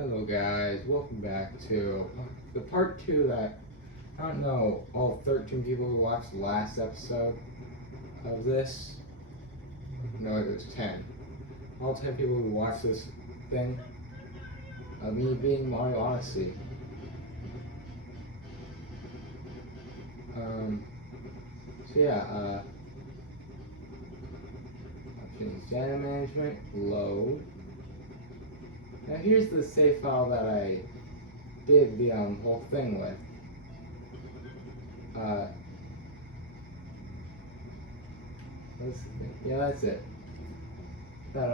Hello guys, welcome back to the part 2 that, I don't know, all 13 people who watched the last episode of this. No, it was 10. All 10 people who watched this thing of me being Mario Odyssey. Options, data management, load. Now here's the save file that I did the whole thing with. That's it. That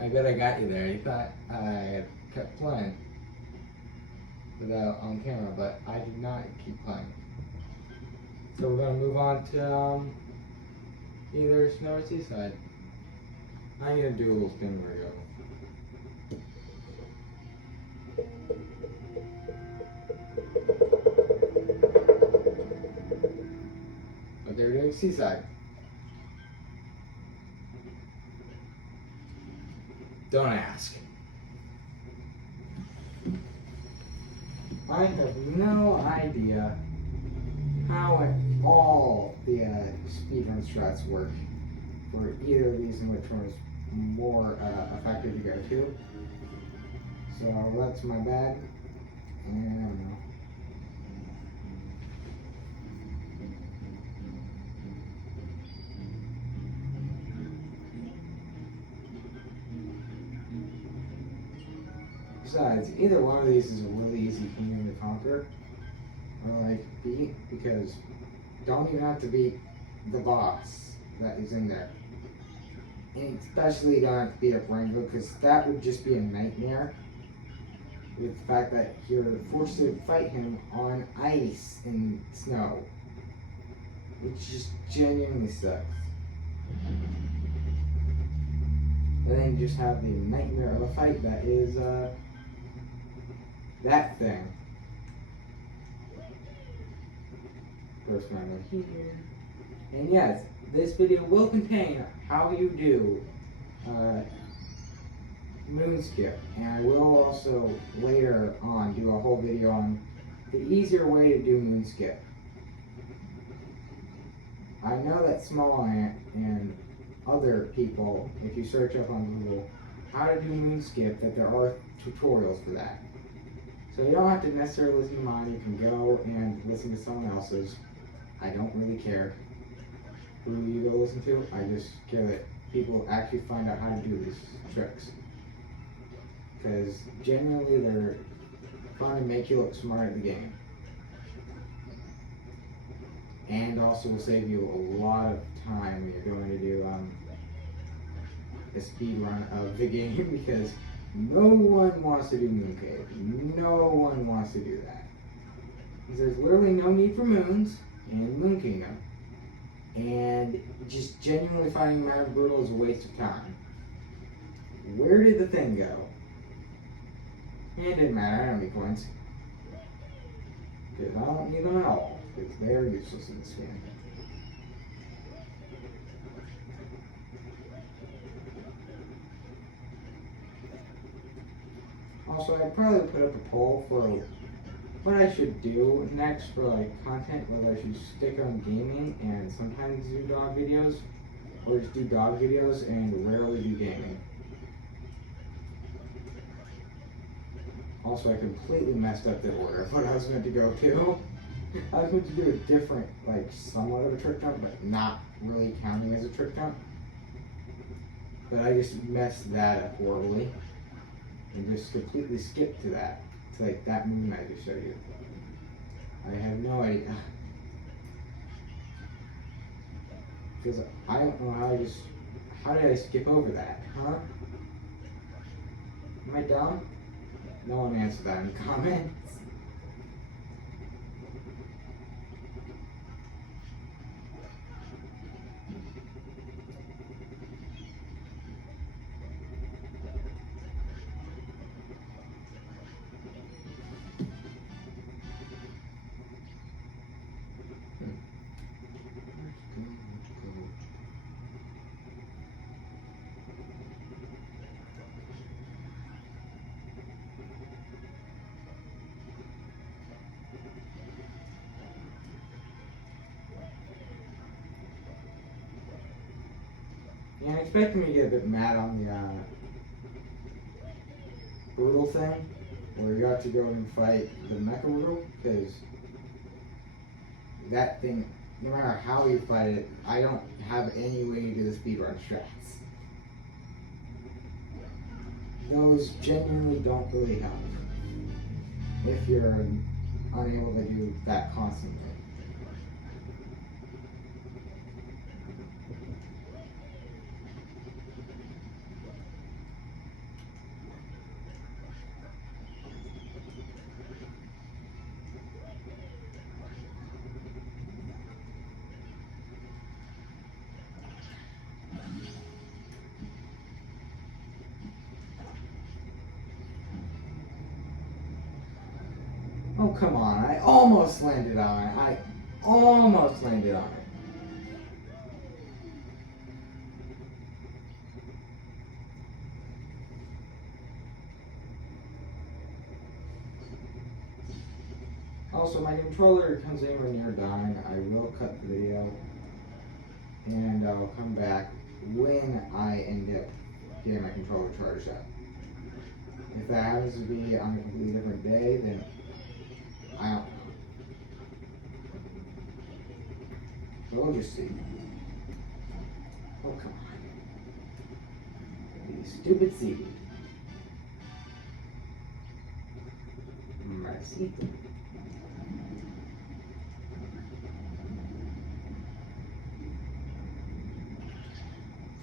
I bet I got you there. You thought I kept playing without on camera, but I did not keep playing. So we're gonna move on to either Snow or Seaside. I'm gonna do a little spin where I go. But they're doing Seaside. Don't ask. I have no idea how all the speedrun strats work for either of these and which one is more effective to go to. So that's my bad. And I don't know. Besides, either one of these is a really easy kingdom to conquer or like beat, because you don't even have to beat the boss that is in there. And especially you don't have to beat up Rainbow, because that would just be a nightmare with the fact that you're forced to fight him on ice and snow, which just genuinely sucks. And then you just have the nightmare of a fight that is that thing. First memory here. And yes, this video will contain how you do Moonskip, and I will also later on do a whole video on the easier way to do Moonskip. I know that Small Ant and other people, if you search up on Google how to do Moonskip, that there are tutorials for that. So you don't have to necessarily listen to mine, you can go and listen to someone else's. I don't really care who you go listen to, I just care that people actually find out how to do these tricks. Because genuinely they're fun and make you look smart at the game. And also will save you a lot of time when you're going to do a speed run of the game, because no one wants to do Moon Cave. No one wants to do that. Because there's literally no need for moons in Moon Kingdom. And just genuinely finding Mount Brutal is a waste of time. Where did the thing go? It didn't matter, I don't need coins. Because I don't need them at all, because they're useless in this game. Also, I'd probably put up a poll for what I should do next for like content, whether I should stick on gaming and sometimes do dog videos, or just do dog videos and rarely do gaming. Also, I completely messed up the order of what I was meant to go to. I was meant to do a different, like somewhat of a trick jump, but not really counting as a trick jump. But I just messed that up horribly. And just completely skipped to that. It's like that moon I just showed you. I have no idea. Because I don't know how did I skip over that, huh? Am I dumb? No one answered that in the comments. Yeah, I expect me to get a bit mad on the brutal thing, where you have to go and fight the mecha brutal, because that thing, no matter how you fight it, I don't have any way to do the speedrun strats. Those genuinely don't really help if you're unable to do that constantly. Oh, come on. I almost landed on it. I almost landed on it. Also, my controller comes anywhere near dying. I will cut the video and I'll come back when I end up getting my controller charged up. If that happens to be on a completely different day, then I don't know. So we'll just see. Oh, come on. You stupid seaweed. Mercy.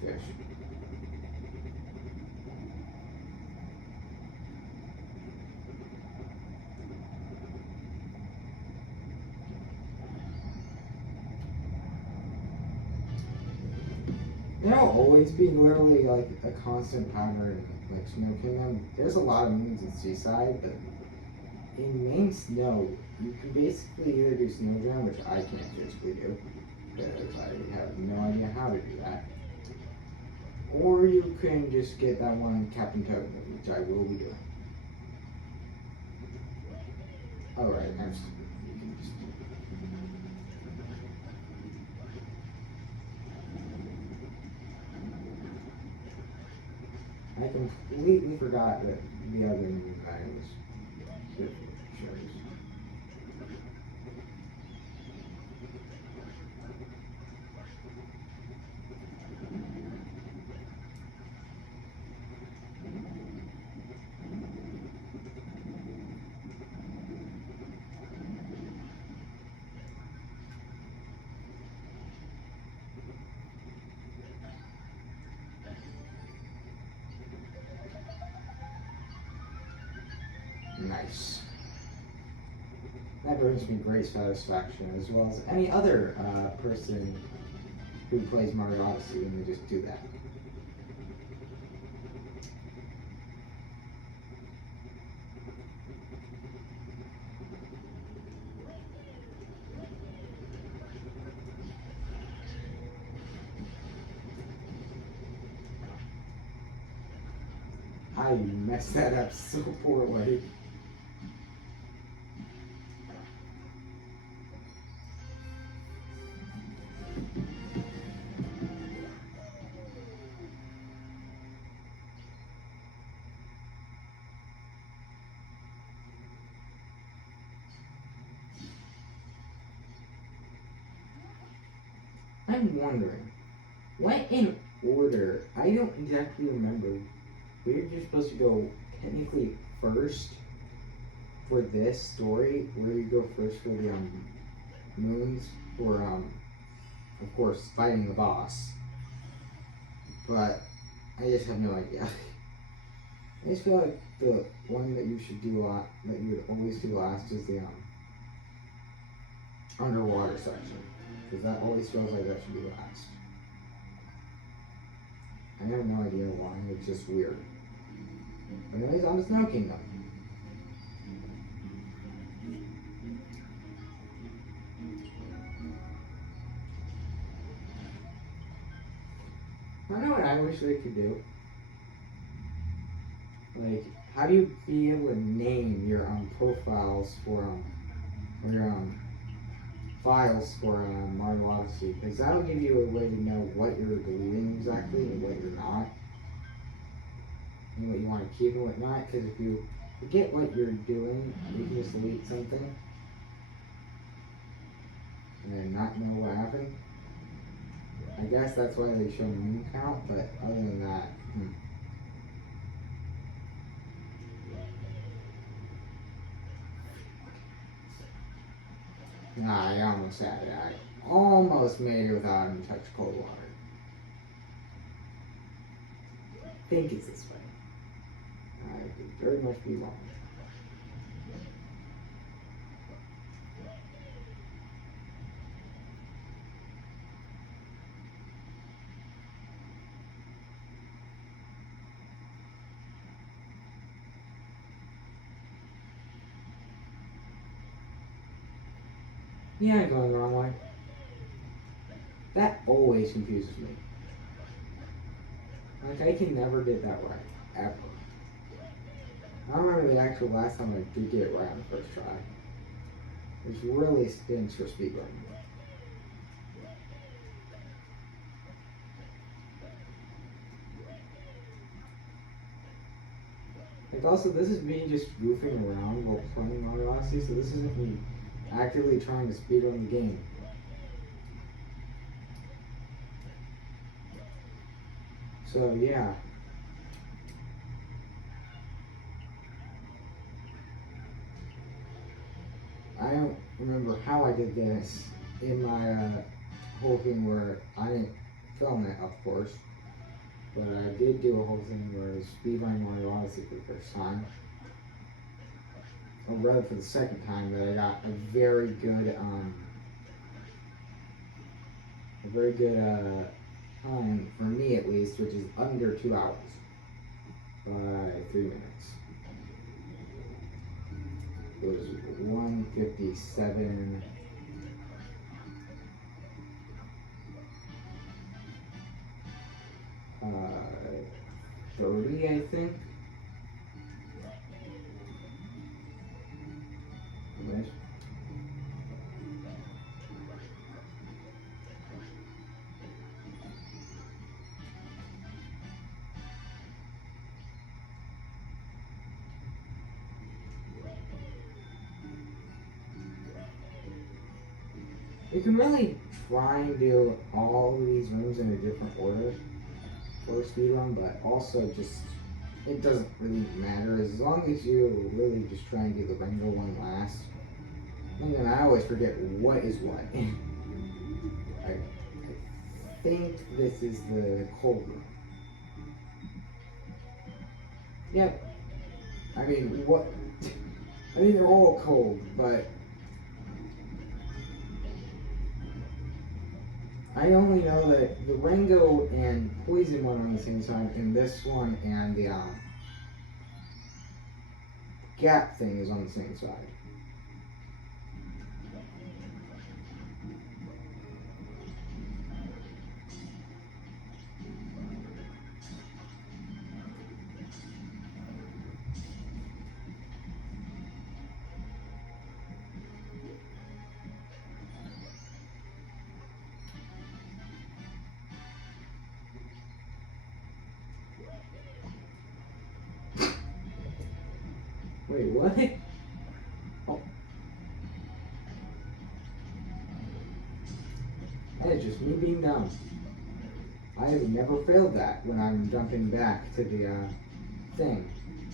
Fish. There'll always be literally like a constant pattern in like Snow Kingdom. There's a lot of moons in Seaside, but in main snow, you can basically either do snow jam, which I can't physically do, because I have no idea how to do that. Or you can just get that one Captain Toad, which I will be doing. Alright, you can just I completely forgot that the other moon guy was good for shows. Nice. That brings me great satisfaction, as well as any other person who plays Mario Odyssey when they just do that. I messed that up so poorly. I'm wondering, what in order? I don't exactly remember. We're just supposed to go technically first for this story, where you go first for the moons for of course fighting the boss. But I just have no idea. I just feel like the one that you should do that you would always do last is the underwater section, because that always feels like that should be last. I have no idea why, it's just weird. But anyways, on to Snow Kingdom. I know what I wish they could do. Like, how do you be able to name your profiles for your files for Mario Odyssey, because that'll give you a way to know what you're deleting exactly and what you're not, and what you want to keep and what not. Because if you forget what you're doing, you can just delete something and then not know what happened. I guess that's why they show moon count, but other than that, Nah, I almost had it. I almost made it without having to touch cold water. I think it's this way. I could very much be wrong. Yeah, I'm going the wrong way. That always confuses me. Like, I can never get that right. Ever. I remember the actual last time I did get it right on the first try. Which really stinks for speedrunning. Like, also, this is me just goofing around while playing Mario Odyssey, so this isn't me actively trying to speedrun the game. So, yeah. I don't remember how I did this in my whole thing where I didn't film it, of course. But I did do a whole thing where I was speedrunning Mario Odyssey for the first time. Or rather for the second time, that I got a very good time, for me at least, which is under 2 hours by 3 minutes. It was 1:57. 30, I think. Nice. You can really try and do all of these rooms in a different order for a speedrun, but also just, it doesn't really matter as long as you really just try and do the rainbow one last. And then I always forget what is what. I think this is the cold room. Yep. I mean, what? I mean, they're all cold, but I only know that the Rango and Poison one are on the same side, and this one and the Gap thing is on the same side. Wait, what? Oh. That is just me being dumb. I have never failed that when I'm jumping back to the thing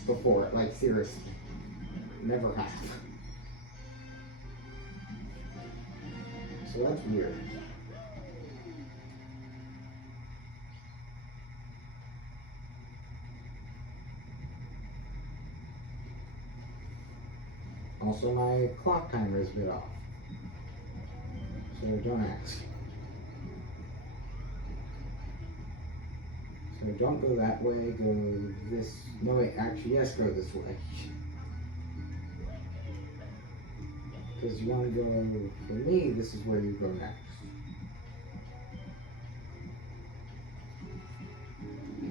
before. Like, seriously. Never have. So that's weird. Also, my clock timer is a bit off. So don't ask. So don't go that way, go this. No, wait, actually, yes, go this way. Because you want to go, for me, this is where you go next.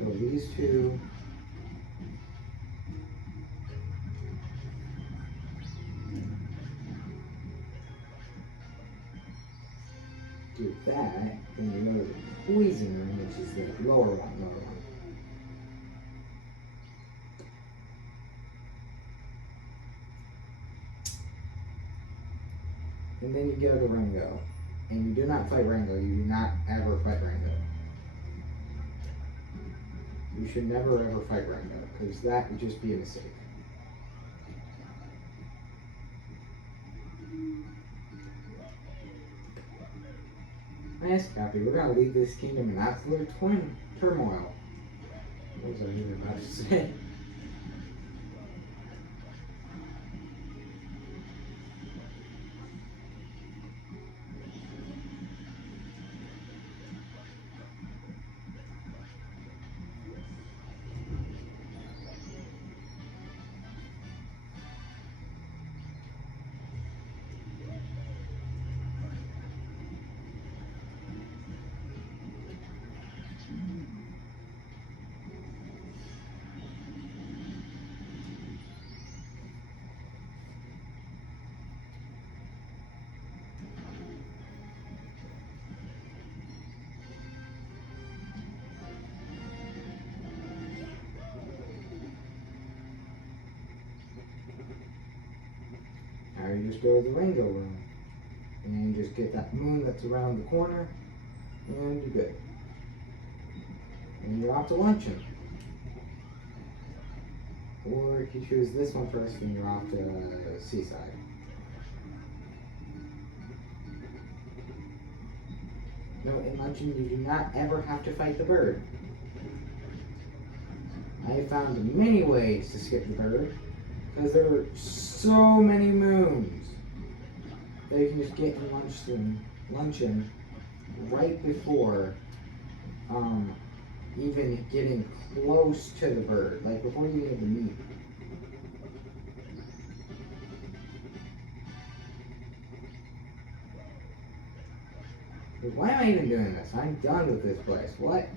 So these two. do that, then you go to the poison room, which is the lower one. And then you go to Ringo. And you do not fight Ringo. You do not ever fight Ringo. You should never ever fight Ringo, because that would just be a mistake. Yes, Cappy, we're gonna leave this kingdom in absolute turmoil. What was I even about to say? Now you just go to the Ringo room. And you just get that moon that's around the corner. And you're good. And you're off to luncheon. Or if you choose this one first, then you're off to Seaside. No, in luncheon you do not ever have to fight the bird. I have found many ways to skip the bird, because there are so many moons that you can just get in luncheon right before even getting close to the bird, like before you get the meat. Why am I even doing this? I'm done with this place. What?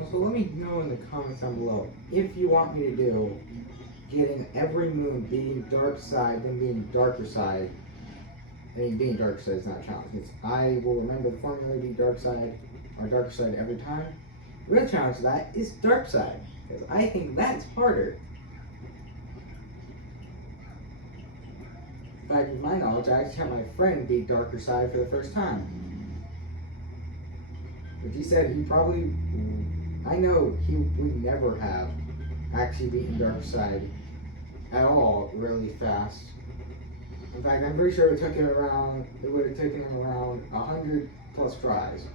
Also, let me know in the comments down below if you want me to do getting every moon being dark side, then being darker side. I mean, being dark side is not a challenge, because I will remember the formula to be dark side or darker side every time. The real challenge to that is dark side, because I think that's harder. In fact, with my knowledge, I actually had my friend beat darker side for the first time. But he said he probably, I know he would never have actually beaten dark side at all really fast. In fact, I'm pretty sure it would have taken him around 100 plus tries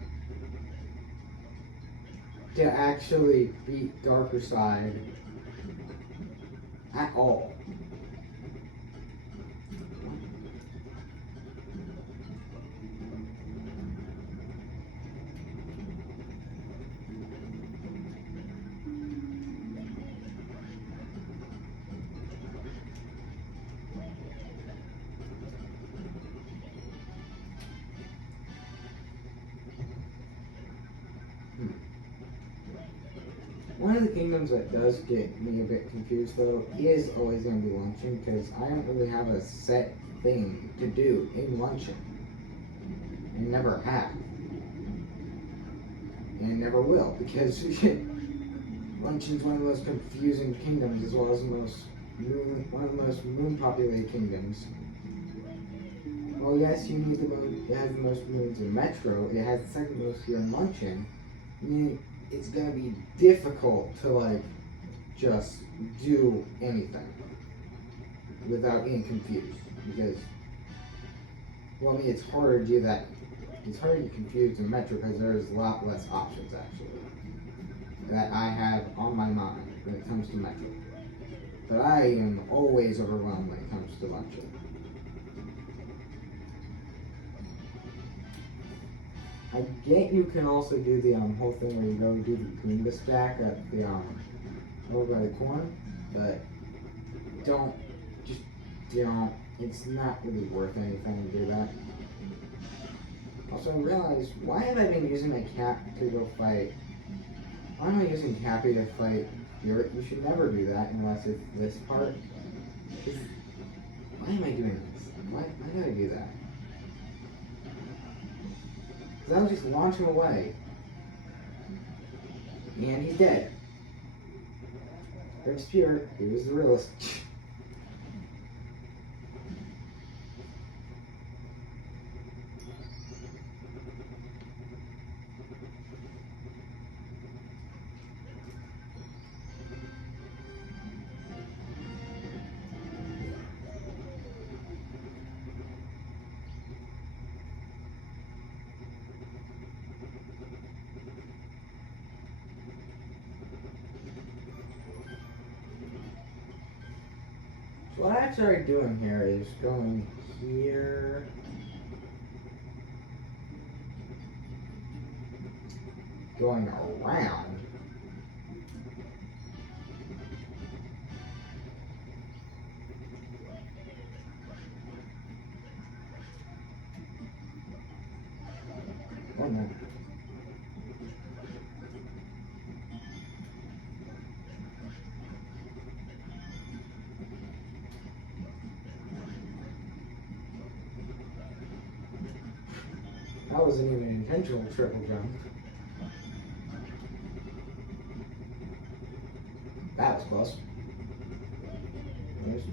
to actually beat darker side at all. One of the kingdoms that does get me a bit confused though is always going to be luncheon, because I don't really have a set thing to do in luncheon. And never have. And never will, because luncheon's one of the most confusing kingdoms, as well as one of the most moon populated kingdoms. Well, yes, you need the moon. It has the most moons in Metro. It has the second most here in luncheon. I mean, it's gonna be difficult to like just do anything without getting confused, because, well, I mean, it's harder to do that. It's harder to get confused in Metro because there's a lot less options actually that I have on my mind when it comes to Metro. But I am always overwhelmed when it comes to luncheon. I get you can also do the whole thing where you go do the Goomba stack at the over by the corn, but don't just don't. It's not really worth anything to do that. Also, I realized, why have I been using my cat to go fight? Why am I using Cappy to fight Yurt? You should never do that unless it's this part. Why am I doing this? Why did I do that? Because I was just launching away. And he's dead. There's Yurt. He was the realist. What I started doing here is going here, going around, oh no. That wasn't even an intentional triple jump. That was close. There's...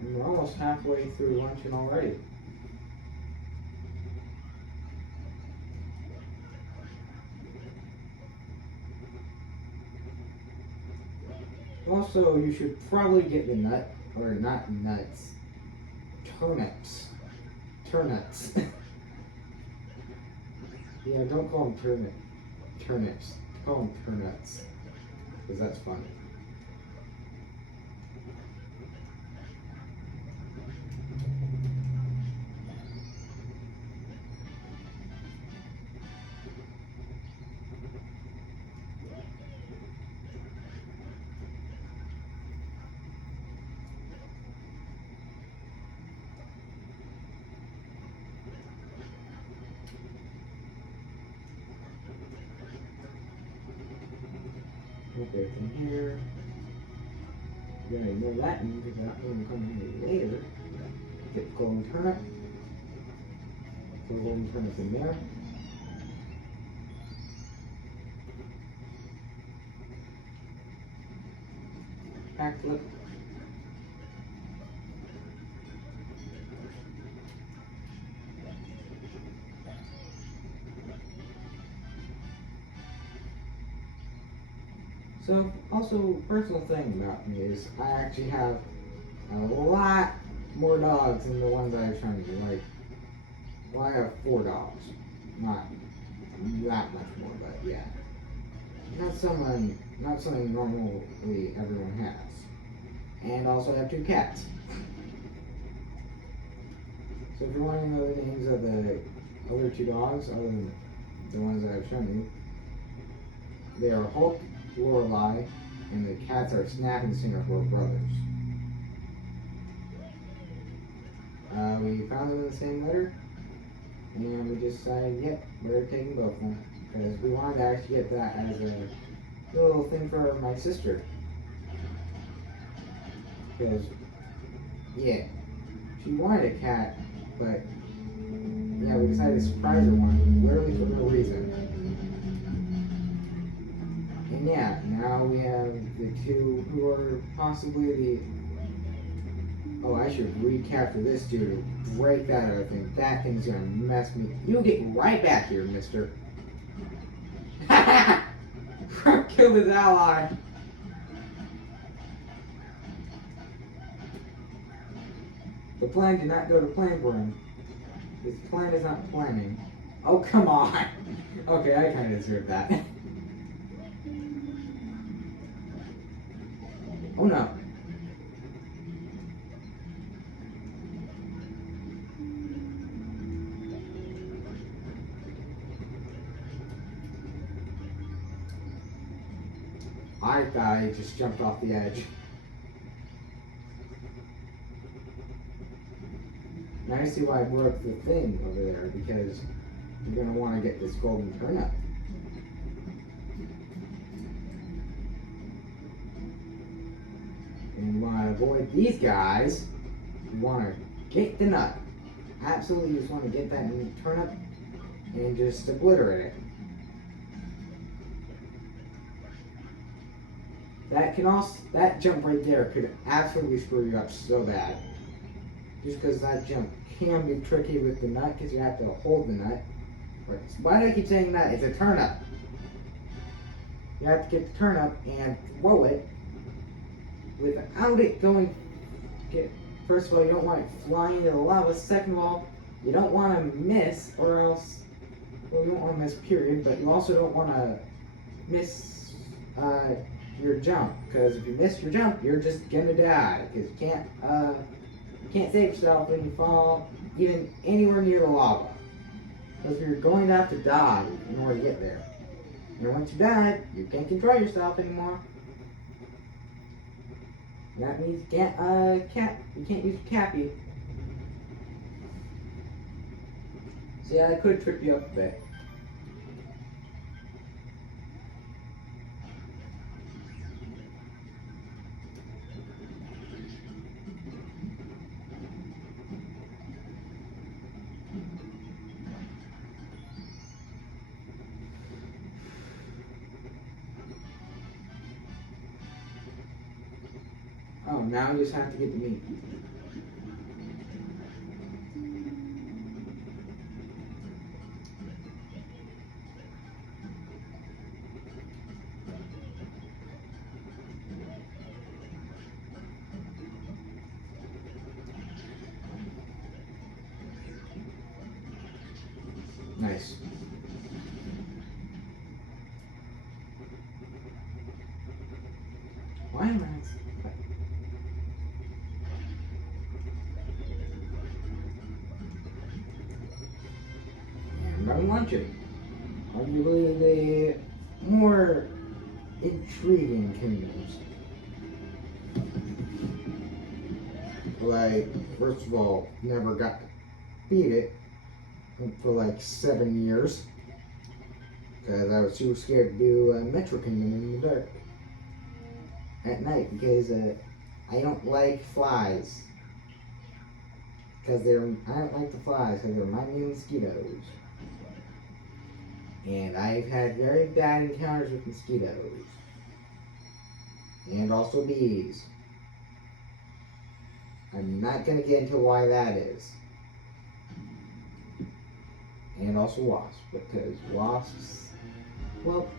And we're almost halfway through luncheon already. Also, you should probably get the not nuts, turnips. Turnips. Yeah, don't call them turnips. Call them turnips. Because that's funny. Okay, from here, we're gonna ignore that one because that one will come in later. Get the golden turnip. Put the golden turnip in there. Backflip. So, also, personal thing about me is I actually have a lot more dogs than the ones I was trying to do. Like, well, I have 4 dogs. Not that much more, but yeah. Not something normally everyone has. And also I have 2 cats. So if you're wanting to know the names of the other 2 dogs, other than the ones that I've shown you, they are Hulk, Lorelei, and the cats are Snap and Singapore brothers. We found them in the same litter, and we just decided, yep, we're taking both of them, because we wanted to actually get that as a little thing for my sister. Because, yeah, she wanted a cat, but, yeah, we decided to surprise her one, literally for no reason. And yeah, now we have the 2 who are possibly the... Oh, I should recapture this dude to break that other thing. That thing's gonna mess me. You get right back here, mister. Killed his ally. The plan did not go to plan for him. His plan is not planning. Oh, come on. Okay, I kind of deserve that. Oh no. I thought I just jumped off the edge. Now I see why I broke the thing over there, because you're going to want to get this golden turnip. And you want to avoid these guys. You want to get the nut. Absolutely just want to get that turnip and just obliterate it. That jump right there could absolutely screw you up so bad. Just because that jump can be tricky with the nut, because you have to hold the nut. Right. Why do I keep saying that? It's a turnip. You have to get the turnip and throw it without it going. First of all, you don't want it flying into the lava. Second of all, you don't want to miss, or else, well, you don't want to miss, period. But you also don't want to miss your jump, because if you miss your jump, you're just gonna die, because you can't save yourself when you fall even anywhere near the lava, because you're going to have to die in order to get there. And once you die, you can't control yourself anymore. And that means you can't use Cappy. So yeah, that could trip you up a bit. Oh, now you just have to get the meat. Nice. Why am I? I'm lunching. Arguably the more intriguing kingdoms. Like, first of all, never got to beat it for like 7 years. Because I was too scared to do Metro Kingdom in the dark at night, because I don't like flies. Because I don't like the flies, because they remind me of mosquitoes. And I've had very bad encounters with mosquitoes. And also bees. I'm not going to get into why that is. And also wasps, because wasps, well,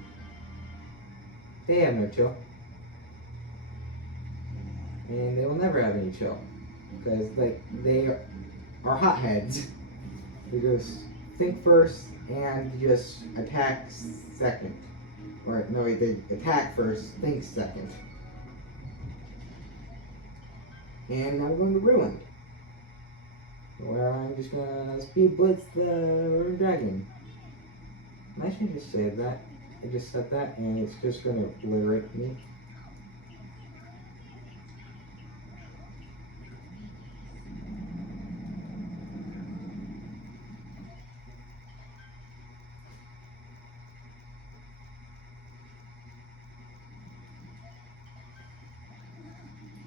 they have no chill. And they will never have any chill. Because they are hotheads. They just think first and just attack second. Or no, they attack first, think second. And now we're going to Ruin, where I'm just gonna speed blitz the Ruined Dragon. I should just save that. I just said that, and it's just gonna obliterate me.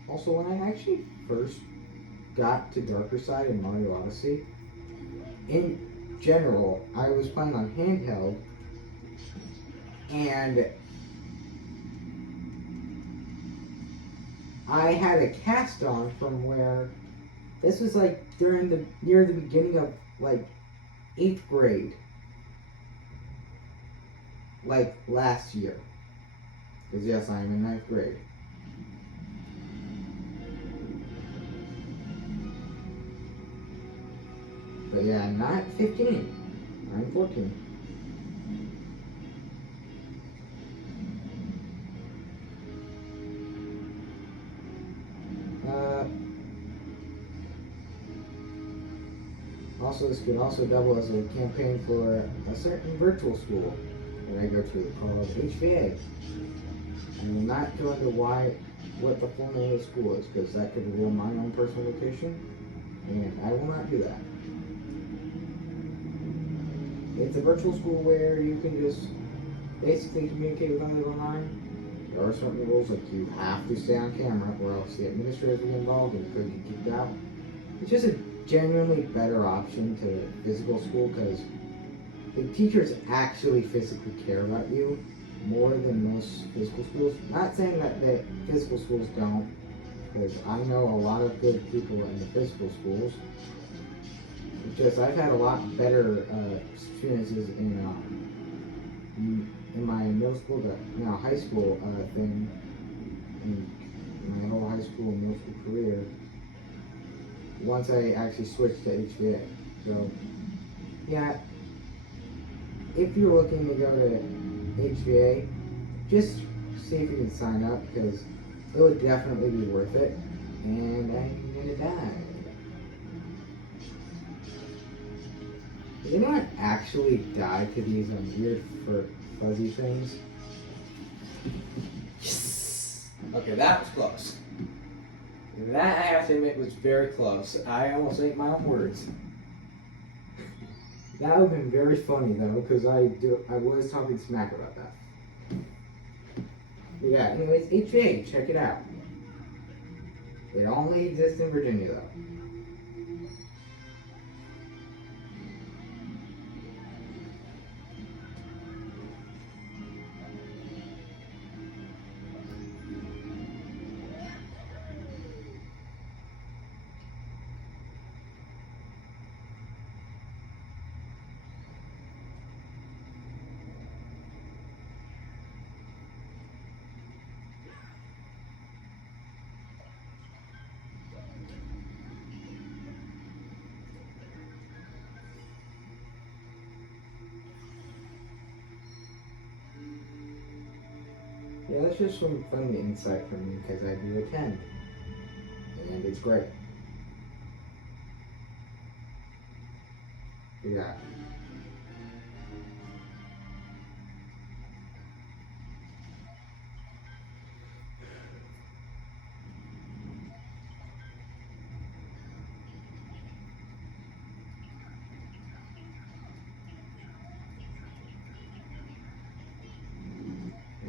Also, when I actually first got to Darker Side in Mario Odyssey, in general, I was playing on handheld, and I had a cast on from where this was like near the beginning of like 8th grade, like last year, because yes, I am in 9th grade. But yeah, not 15. I'm 14. Also, this could also double as a campaign for a certain virtual school that I go to called HVA. I will not go into what the full name of the school is because that could reveal my own personal location, and I will not do that. It's a virtual school where you can just basically communicate with others online. There are certain rules, like you have to stay on camera or else the administrators will get involved and could get kicked out. It's just a genuinely better option to physical school because the teachers actually physically care about you more than most physical schools. Not saying that the physical schools don't, because I know a lot of good people in the physical schools. It's just I've had a lot better experiences in my middle school, now high school thing, in my whole high school and middle school career. Once I actually switched to HVA, so yeah, if you're looking to go to HVA, just see if you can sign up because it would definitely be worth it. And I'm gonna die. Does anyone actually die to these weird fuzzy things? Yes! Okay, that was close. That, I have to admit, was very close. I almost ate my own words. That would have been very funny though, because I was talking smack about that. But yeah, anyways, HVA, check it out. It only exists in Virginia though. Yeah, that's just some fun insight from me because I do attend. And it's great. Yeah.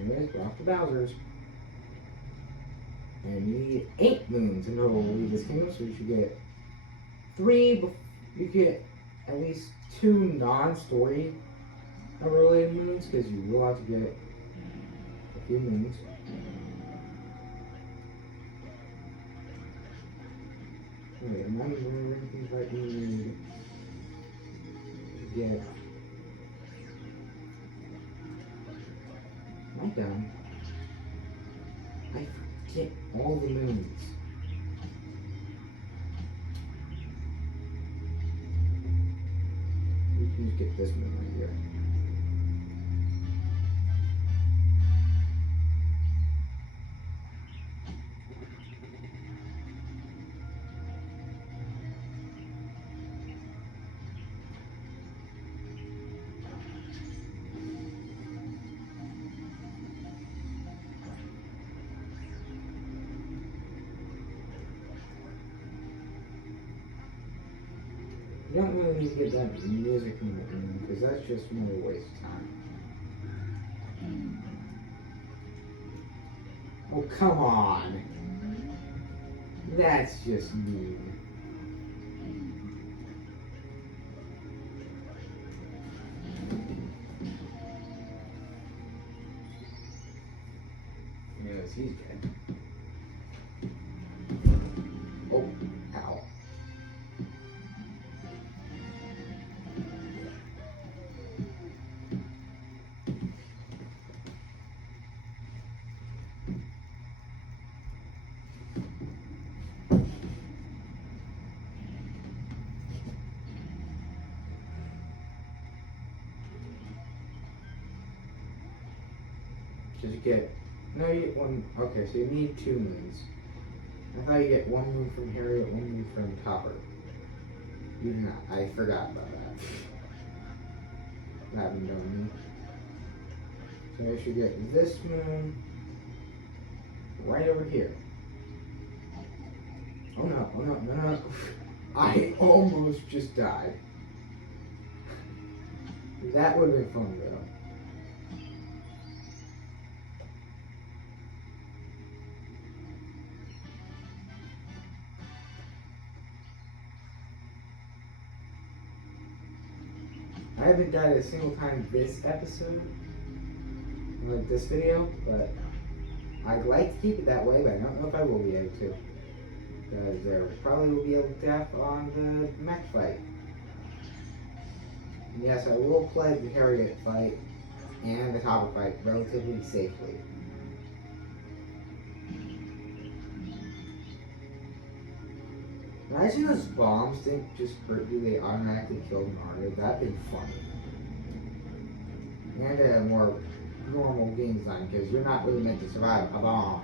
Anyways, we're off to Bowser's. And you need 8 moons in order to leave this kingdom, so you should get 3. You get at least 2 non-story related moons, because you will have to get a few moons. Wait, am I remembering things right? You need to get. Am I done? I forget all the moons. You can just get this moon right here. You don't really need to get that music movement because that's just more waste of time. Oh, come on! That's just mean. Yes, he's dead. Oh, ow. Because you get, no, you get one, okay, so you need 2 moons. I thought you get 1 moon from Harriet, 1 moon from Copper. You do not, I forgot about that. That happened to me. So I should get this moon right over here. Oh no, oh no, no, no. I almost just died. That would have been fun though. I haven't died a single time this episode, like this video, but I'd like to keep it that way, but I don't know if I will be able to. Because there probably will be a death on the mech fight. And yes, I will play the Harriet fight and the Copper fight relatively safely. Imagine those bombs didn't just hurt you, they automatically killed Mario. That'd been funny. And a more normal game design, because you're not really meant to survive a bomb.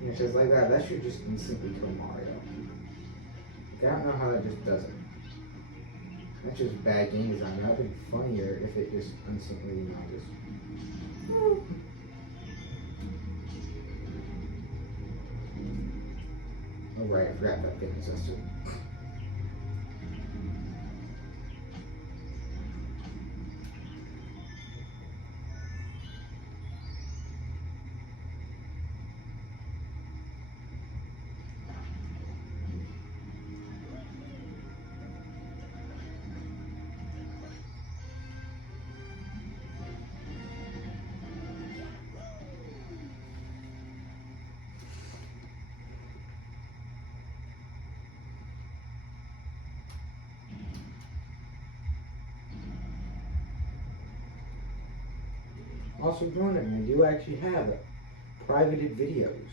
And it's just like that, that should just instantly kill Mario. Like, I don't know how that just doesn't. That's just bad game design. That would be funnier if it just instantly, you know, just. Oh right, I forgot that thing existed. Also, wondering, I do actually have privated videos.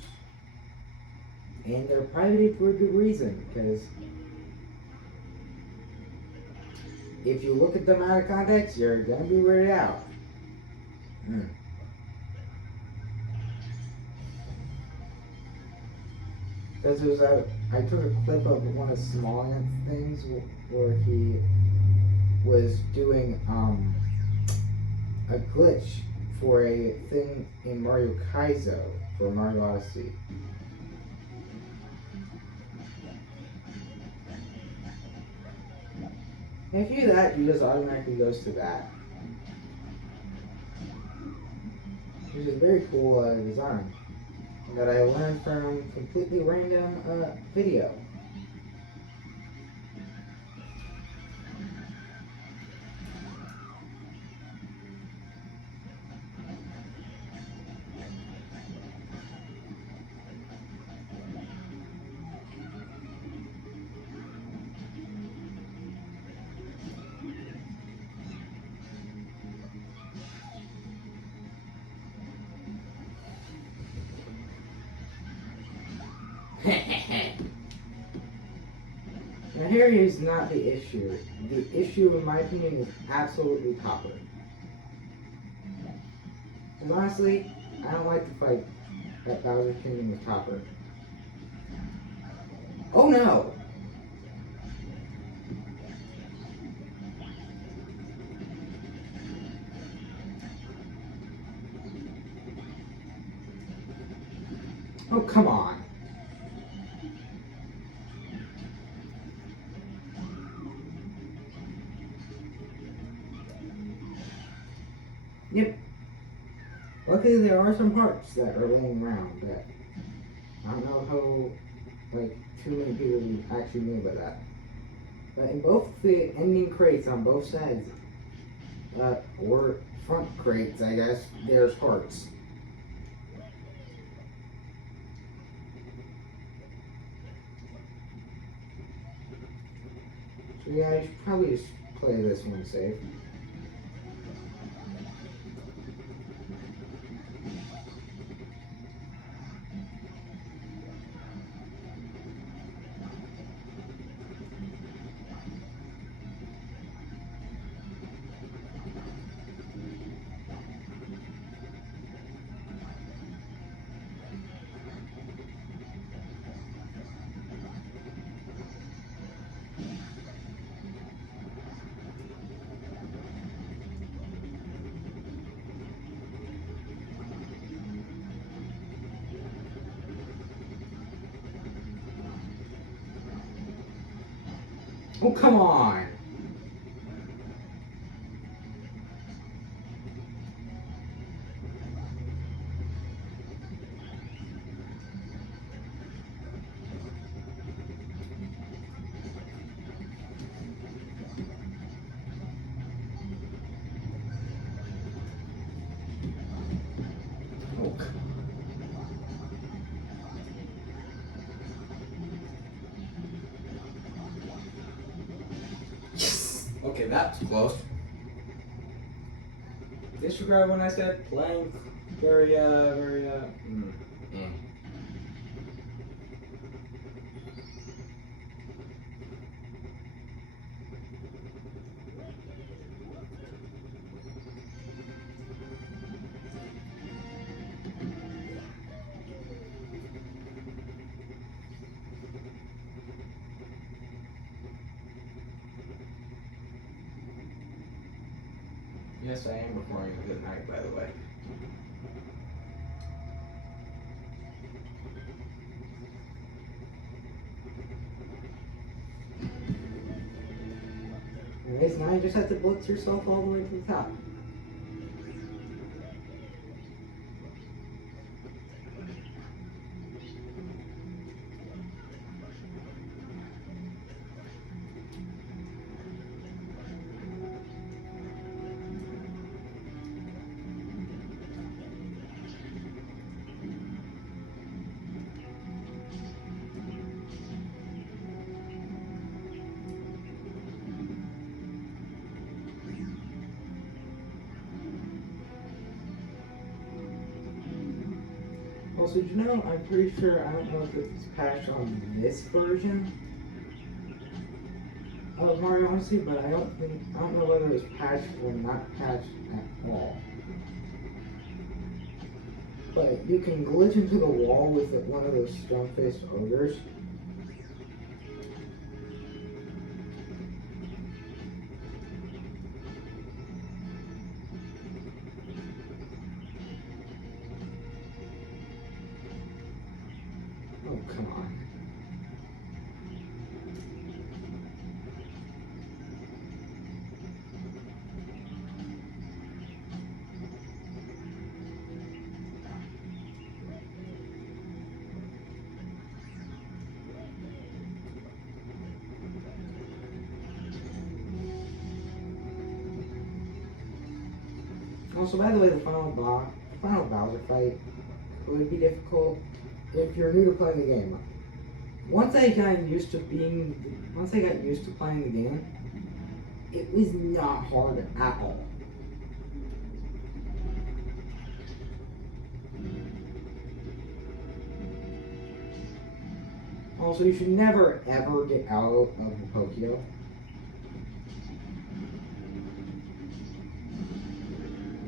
And they're privated for a good reason, because if you look at them out of context, you're gonna be weirded out. Because I took a clip of one of Smallant's things where he was doing a glitch for a thing in Mario Kaizo for Mario Odyssey. And if you do that, you just automatically goes to that. Which is a very cool design that I learned from completely random video. Now here is not the issue. The issue, in my opinion, is absolutely Copper. And honestly, I don't like to fight that Bowser's Kingdom with Copper. Oh no! Oh, come on. Yep. Luckily, there are some parts that are laying around that I don't know how, like, too many people actually knew about that. But in both the ending crates on both sides, or front crates, I guess, there's parts. So yeah, I should probably just play this one safe. Oh, come on! Oh, come on. Yes! Okay, that's close. Disregard when I said playing very. Yes, I am recording a good night, by the way. Anyways, now you just have to blitz yourself all the way to the top. Also, did you know, I'm pretty sure, I don't know if it's patched on this version of Mario Odyssey, but I don't know whether it was patched or not patched at all. But you can glitch into the wall with one of those stone-faced ogres. Oh, come on. Also, by the way, the final Bowser fight would be difficult if you're new to playing the game. Once I got used to playing the game, it was not hard at all. Also, you should never ever get out of the Pokio.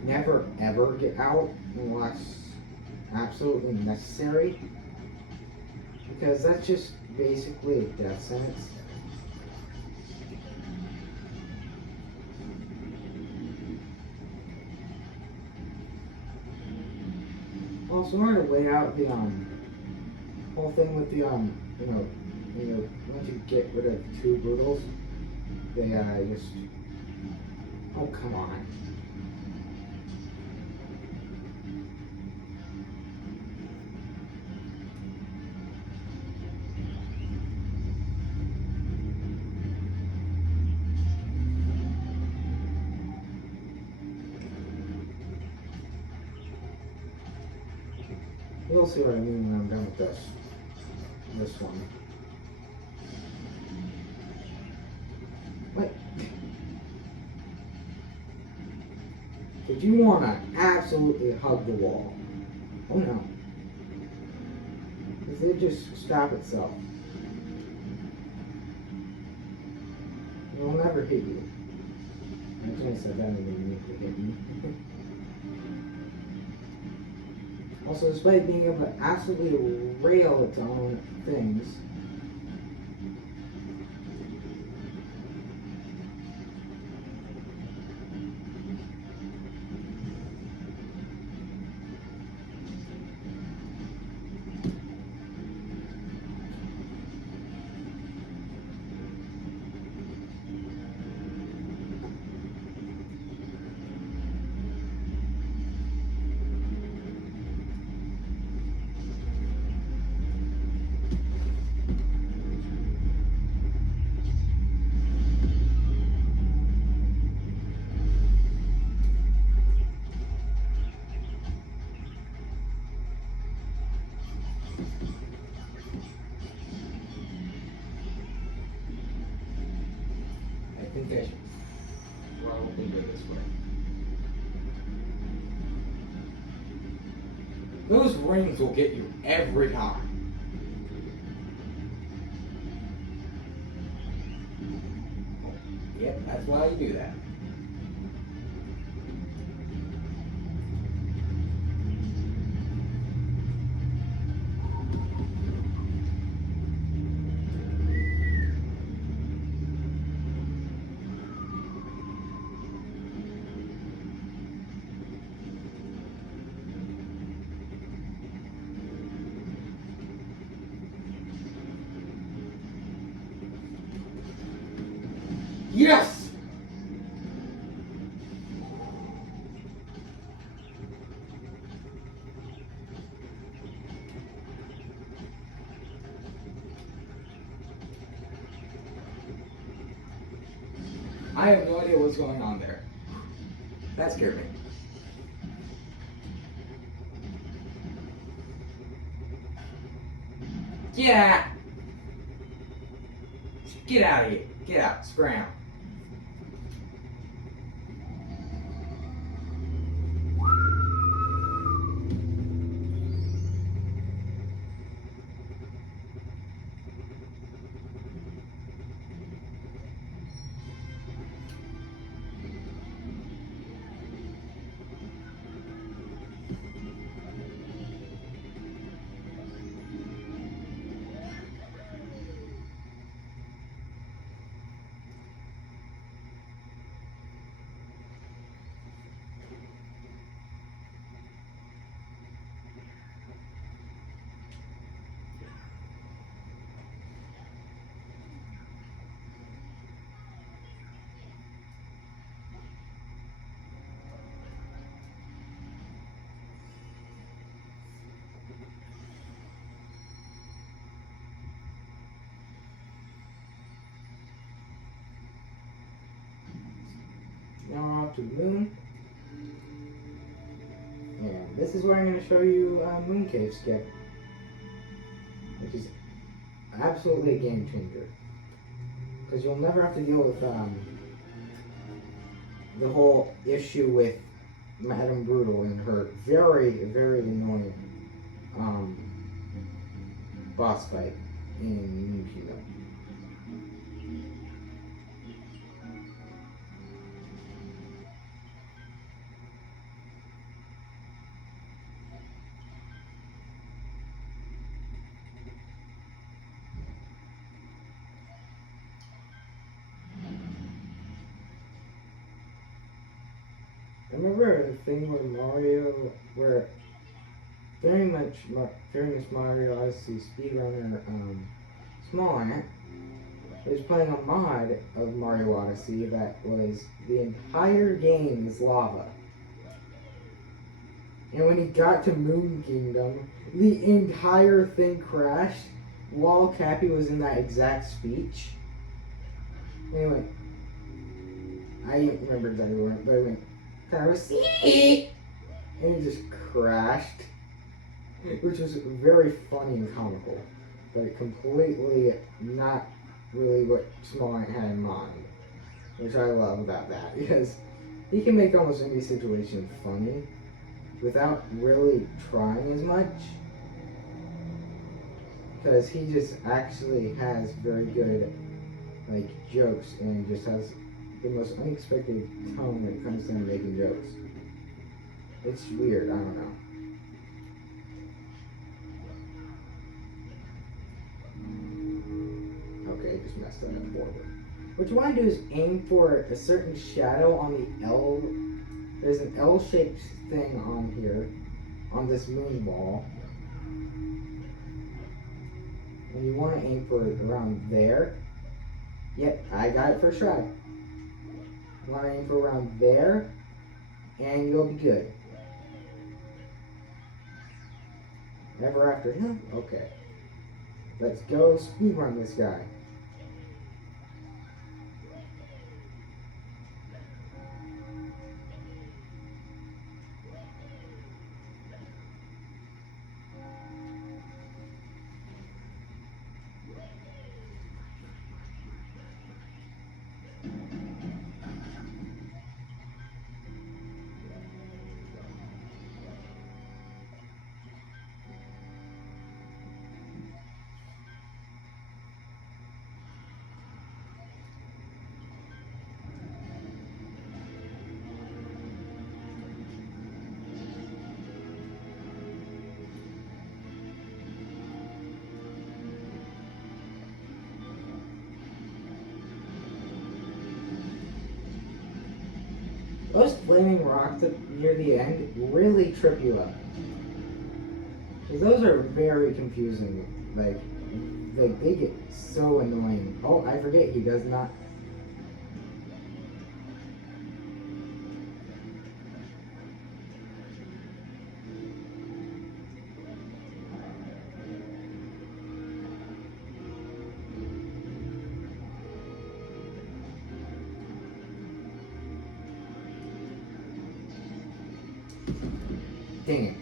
Never ever get out unless absolutely necessary, because that's just basically a death sentence. Also, in order to wait out the whole thing with the once you get rid of 2 Boodles, they just, oh, come on. You'll see what I mean when I'm done with this one. What? Did you want to absolutely hug the wall? Oh no. Because it just stop itself. It will never hit you. Actually, I said that didn't mean to hit me. Also, despite being able to absolutely rail its own things, I think I should probably go this way. Those rings will get you every time. Yep, that's why you do that. Yes! I have no idea what's going on there. That scared me. Yeah! Get out of here. Get out. Scram. Now we're off to the moon. And this is where I'm going to show you Moon Cave Skip, which is absolutely a game changer. Because you'll never have to deal with the whole issue with Madame Brutal and her very, very annoying boss fight in Moon Kingdom. Remember the thing where where during this Mario Odyssey speedrunner Smallnet was playing a mod of Mario Odyssey that was the entire game is lava. And when he got to Moon Kingdom, the entire thing crashed while Cappy was in that exact speech. Anyway, I don't remember exactly where, but I went, and it just crashed, which was very funny and comical, but completely not really what Smallnet had in mind, which I love about that, because he can make almost any situation funny without really trying as much, because he just actually has very good jokes and just has the most unexpected tone when it comes to him making jokes. It's weird, I don't know. Okay, just messed that up horribly. What you want to do is aim for a certain shadow on the L. There's an L-shaped thing on here, on this moon ball. And you want to aim for it around there. Yep, I got it first try. You want to aim for around there, and you'll be good. Ever after him? Okay. Let's go speedrun this guy. Those flaming rocks near the end really trip you up. Because those are very confusing. Like they get so annoying. Oh, I forget, he does not. Dang it.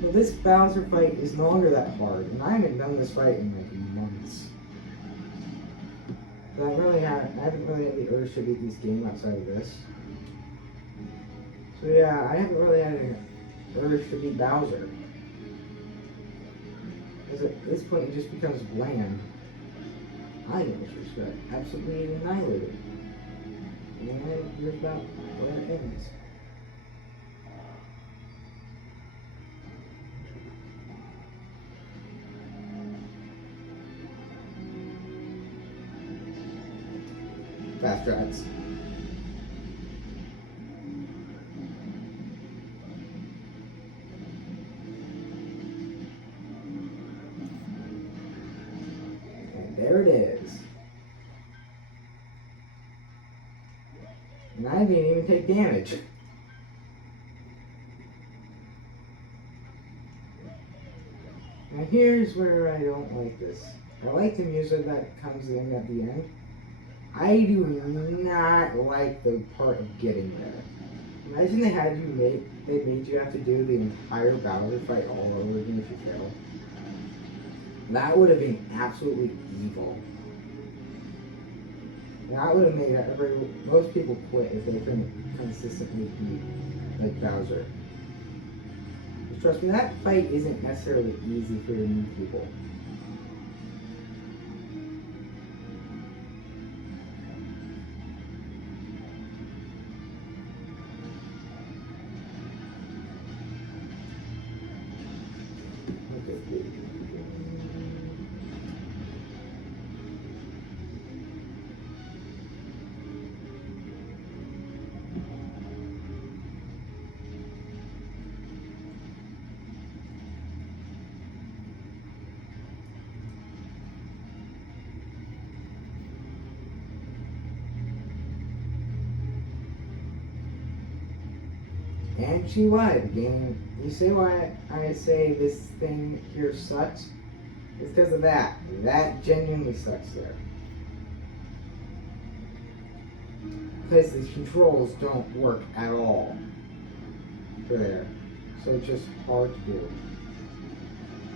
Well, this Bowser fight is no longer that hard, and I haven't done this fight in like months. So I haven't really had the urge to beat this game outside of this. So yeah, I haven't really had an urge to beat Bowser. Because at this point it just becomes bland. I just got absolutely annihilated. And here's about where it ends. Fast drives. And there it is. And I didn't even take damage. Now here's where I don't like this. I like the music that comes in at the end. I do not like the part of getting there. Imagine they made you have to do the entire Bowser fight all over again if you fail. That would have been absolutely evil. That would have made most people quit if they couldn't consistently beat like Bowser. But trust me, that fight isn't necessarily easy for the new people. And she lied. Game. You say why I say this thing here sucks? It's because of that. That genuinely sucks there. Because the controls don't work at all for there. So it's just hard to do.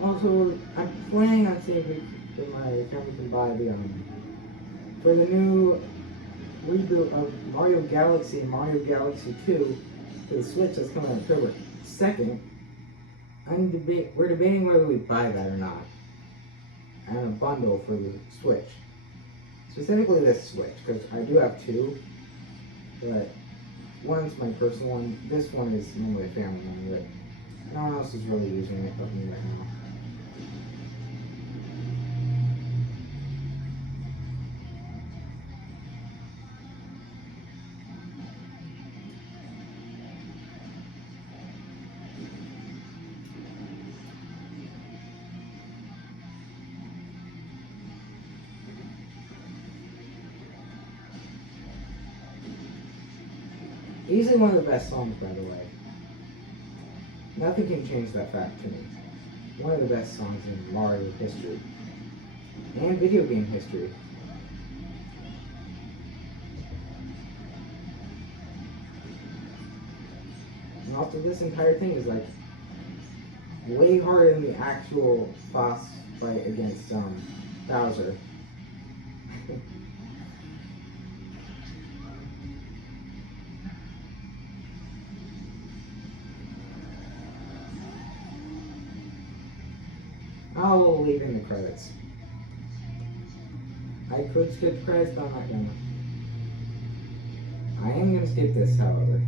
Also, I'm planning on seeing if my family can buy the for the new reboot of Mario Galaxy and Mario Galaxy 2 for the Switch that's coming on October 2nd. We're debating whether we buy that or not. And a bundle for the Switch. Specifically this Switch, because I do have two. But one's my personal one. This one is normally a family one, but no one else is really using it but me right now. Easily one of the best songs, by the way. Nothing can change that fact to me. One of the best songs in Mario history. And video game history. And also this entire thing is like way harder than the actual boss fight against Bowser. I'll leave in the credits. I could skip the credits, but I'm not gonna. I am gonna skip this, however.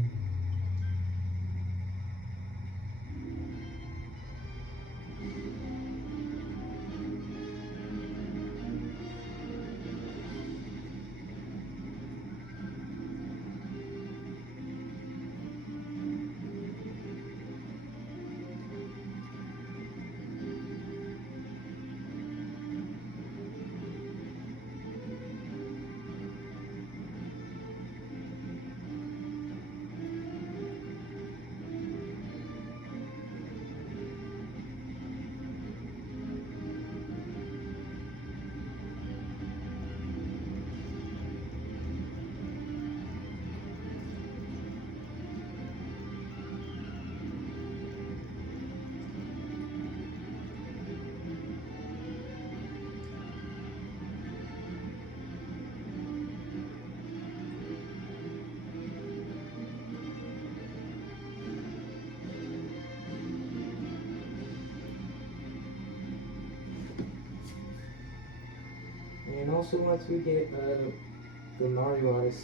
And also once we get the Mario Odyssey,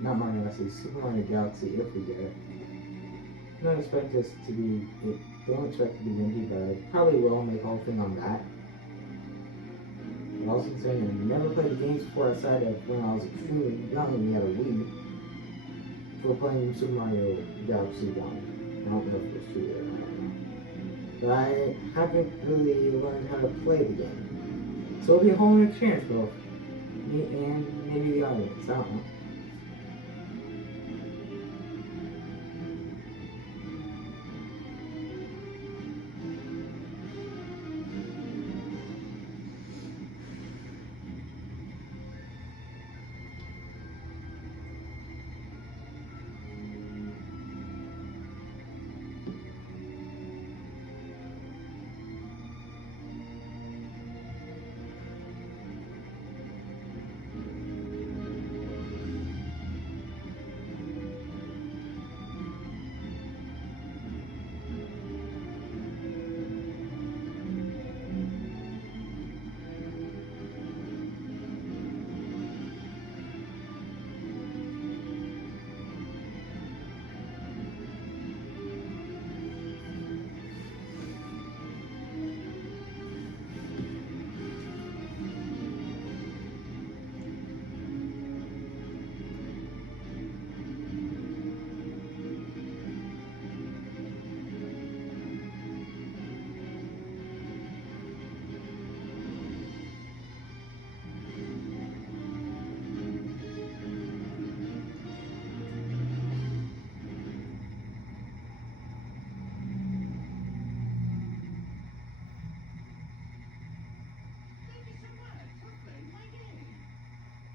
not Mario Odyssey, Super Mario Galaxy, if we get it. Don't expect us to be, don't expect it to be vintage, but I probably will make a whole thing on that. But also saying I never played the games before outside of when I was extremely young and we had a Wii. For playing Super Mario Galaxy 1. I don't know if it was 2 there, I don't know. But I haven't really learned how to play the game. So it'll be a whole new experience for me and maybe the audience, I don't know.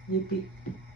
Yippee.